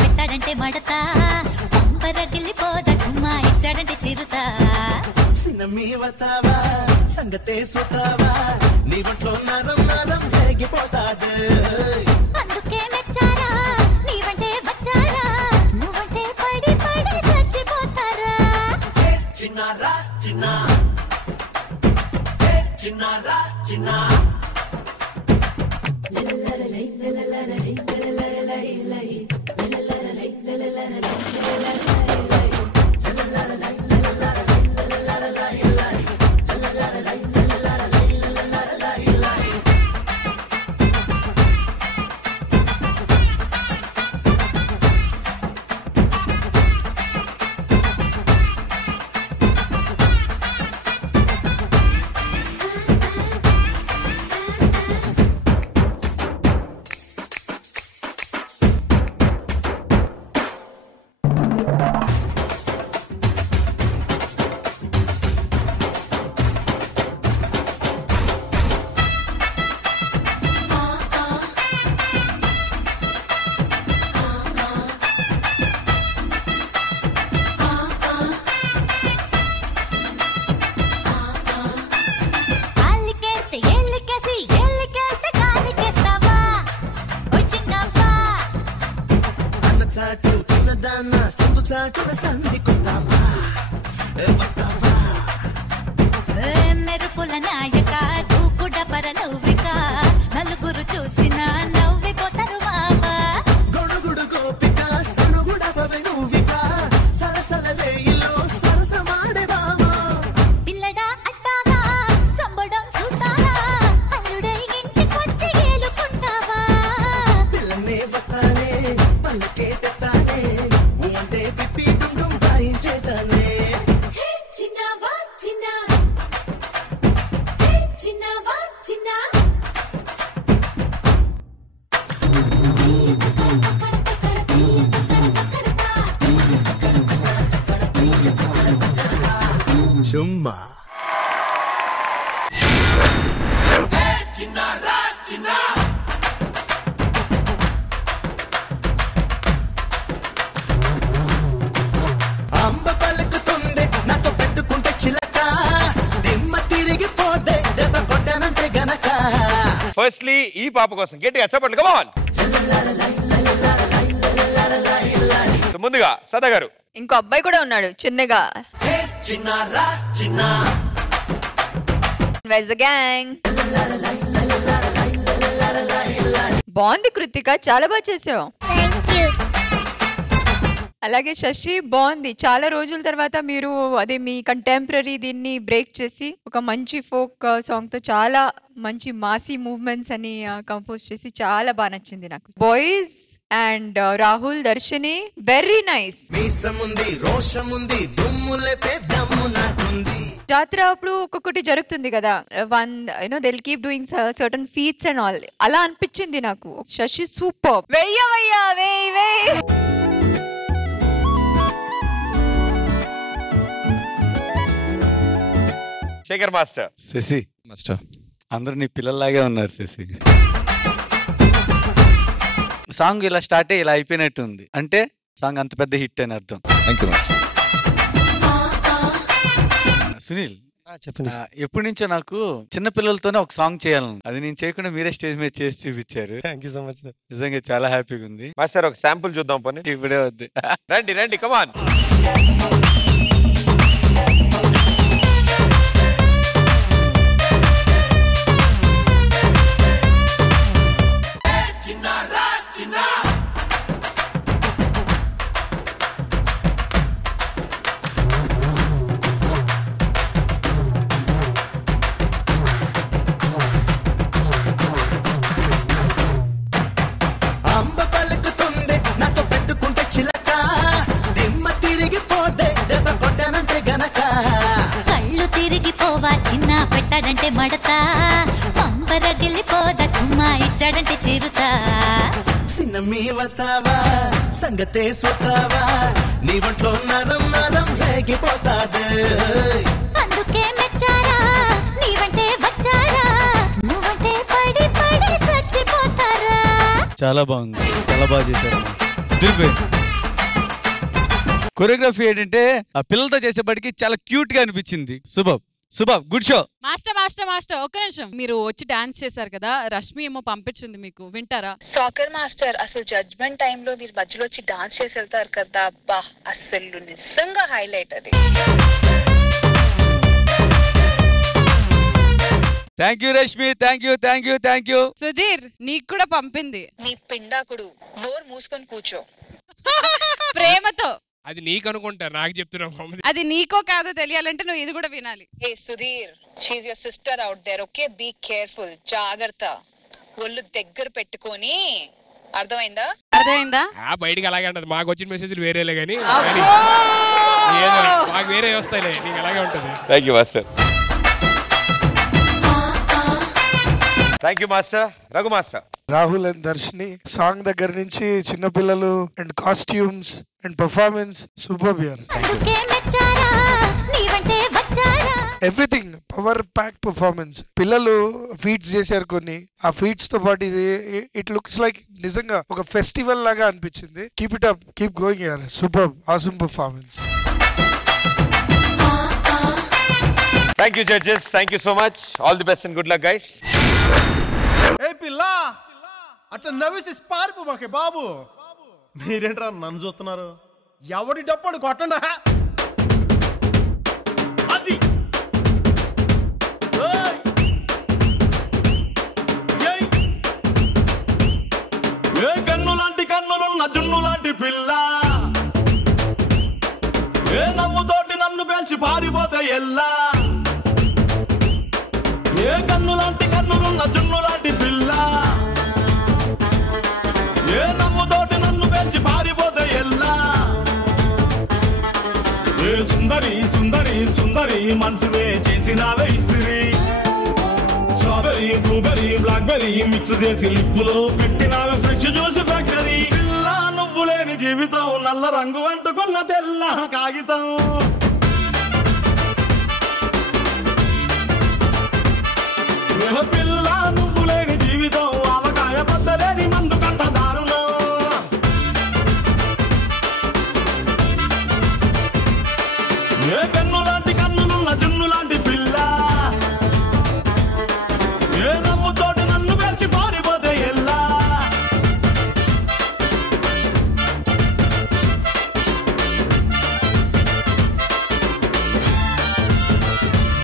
పెట్టాడంటే మడతా పంపరగిలిపోదా చుమ్మా ఇచ్చాడంటే చిరుతా సినమీవతావా సంగతే సుతావా నీ ఒంట్లో నరం నరం రేగిపోతాడు అందుకే మెచ్చారా నీవంటే వచ్చారా నువ్వంటే పడి పడి చచ్చిపోతారా చిన్నారా చిన్నా చిన్నారా చిన్నా మెరుపుల నాయక దూకుడ పర నవ్విక నలుగురు చూసిన నవ్విపోతారు మావా గొడుగుడు గోపిక సనుగుడ పవె నువ్విక సరసల రేయిలో సరసమాడే బామా పిల్లడా అట్టాగా సంబడం సూతారా అల్లుడై ఇంటికొచ్చి ఏలుకుంటావా పిల్లనే వతానే పల్లకే తెతానే అంటే పిప్పి డుండుం వాయించేతానే చిన్నవా చిన్న చిన్నవా చిన్న చుమ్మా చిన్నారా చిన్నా అంబ పలుకుతుంది నాతో పెట్టుకుంటే చిలక దిమ్మ తిరిగిపోతే దెబ్బ కొట్టానంటే గనక ఫస్ట్లీ ఈ పాప కోసం గట్టిగా చెప్పండి కమాన్ ముందుగా సదా గారు ఇంకో అబ్బాయి కూడా ఉన్నాడు చిన్నగా చిన్నారా చిన్నా Where's the gang? బాగుంది కృతిక చాలా బాగా చేసావు అలాగే శశి బాగుంది చాలా రోజుల తర్వాత మీరు అదే మీ కంటెంపరీ దీన్ని బ్రేక్ చేసి ఒక మంచి ఫోక్ సాంగ్ తో చాలా మంచి మాసీ మూవ్మెంట్స్ అని కంపోజ్ చేసి చాలా బాగా నచ్చింది నాకు బాయ్స్ అండ్ రాహుల్ దర్శని వెరీ నైస్ మీసముంది రోషముంది దుమ్ములే పెద్దమ్ము నాకుంది జాతర అప్పుడు ఒక్కొక్కటి జరుగుతుంది కదా one you know they will keep doing certain feats and all అలా అనిపించింది నాకు శశి సూపర్ వెయ్య శేఖర్ మాస్టర్ శశి మాస్టర్ అందరూ నీ పిల్లల్లాగే ఉన్నారు శశి సాంగ్ ఇలా స్టార్ట్ అయ్యి ఇలా అయిపోయినట్టు ఉంది అంటే సాంగ్ అంత పెద్ద హిట్ అని అర్థం సునీల్ చెప్పండి ఎప్పటి నుంచో నాకు చిన్న పిల్లలతోనే ఒక సాంగ్ చేయాలను అది నేను చేయకుండా మీరే స్టేజ్ మీద చేసి చూపించారు థాంక్యూ సో మచ్ సార్ నిజంగా చాలా హ్యాపీగా ఉంది మాస్టర్ ఒక శాంపుల్ చూద్దాం పని ఇప్పుడే వద్దు రండి కమాన్ అంబ పలుకుతుంది నాతో పెట్టుకుంటే చిలక దిమ్మ తిరిగిపోతే దెబ్బ కొట్టానంటే గనక కళ్ళు తిరిగిపోవా చిన్న పెట్టాడంటే మడతా పంపరగిలిపోదా చుమ్మా ఇచ్చాడంటే చిరుతా సినమీవతావా సంగతే సుతావా నీ ఒంట్లో నరం నరం రేగిపోతాడు అందుకే మెచ్చారా నీవంటే వచ్చారా నువ్వంటే పడి పడి చచ్చిపోతారా చాలా బాగుంది చాలా బాగా చేశారు కొరియోగ్రఫీ ఏంటంటే ఆ పిల్లలతో చేసేప్పటికి చాలా క్యూట్ గా అనిపించింది. Super good show. మాస్టర్ ఒక్క నిమిషం, మీరు వచ్చి డాన్స్ చేశారు కదా, రష్మి ఏమో పంపించింది మీకు, వింటారా? సాకర్ మాస్టర్ అసలు జడ్జ్మెంట్ టైంలో మీరు మధ్యలో వచ్చి డాన్స్ చేసి వెళ్తారు కదా, అబ్బా అసలు నిజంగా హైలైట్ అది. Thank you Rashmi, thank you. Sudheer నీకు కూడా పంపింది. నీ పిండాకుడు నోరు మూసుకొని కూర్చో. ప్రేమతో. అది నీకు అనుకుంటా, నాకు చెప్తున్నా. అది నీకో కాదో తెలియాలంటే నువ్వు ఇది కూడా వినాలి. ఏ Sudhir, see your sister out there, okay? Be careful, జాగ్రత్త, ఒళ్ళు దగ్గర పెట్టుకొని. అర్థమైందా? బయటికి అలాగే ఉంటది. మాకు వచ్చిన మెసేజ్లు వేరేలే కానీ మాకు వేరే వస్తాయిలే, నీకు అలాగే ఉంటది. Thank you master. Thank you master. Raghu master. Rahul and Darshini song దగ్గర నుంచి చిన్నపిల్లలు and costumes and performance super here. Everything power pack performance. పిల్లలు ఫీట్స్ చేశారు కొన్ని, ఆ ఫీట్స్ తో పాటు ఇది ఇట్ లుక్స్ లైక్ నిజంగా ఒక ఫెస్టివల్ లాగా అనిపించింది. Keep it up, keep going here. Super awesome performance. Thank you judges, thank you so much. All the best and good luck guys. ఏ పిల్ల అట్లా నవ్వేసి పారిపో మాకే బాబు. మీరేంట్రా నన్ను చూస్తున్నారు? ఎవడి డప్పుడు కొట్టండా అది. ఏ కన్ను లాంటి కన్నులున్న జున్ను లాంటి పిల్ల, ఏ నవ్వుతోటి నన్ను పేల్చి పారిపోతే ఎల్లా. ఏ కన్ను లాంటి కన్నులున్న జున్ను లాంటి పిల్ల, ఏ నవ్వుతోటి నన్ను పేల్చి పారిపోతే ఎల్లా. ఏ సుందరి సుందరి సుందరి మనసువే చేసినావే ఇస్త్రీ. స్ట్రాబెరీ బ్లూబెరీ బ్లాక్బెరీ మిక్స్ చేసి లిప్పులో పెట్టినావే ఫ్రెష్ జ్యూస్ ఫ్యాక్టరీ. పిల్ల నువ్వు లేని జీవితం నల్ల రంగు అంటుకున్న తెల్ల కాగితం. పిల్ల నువ్వు లేని జీవితం ఆవకాయ బద్దలేని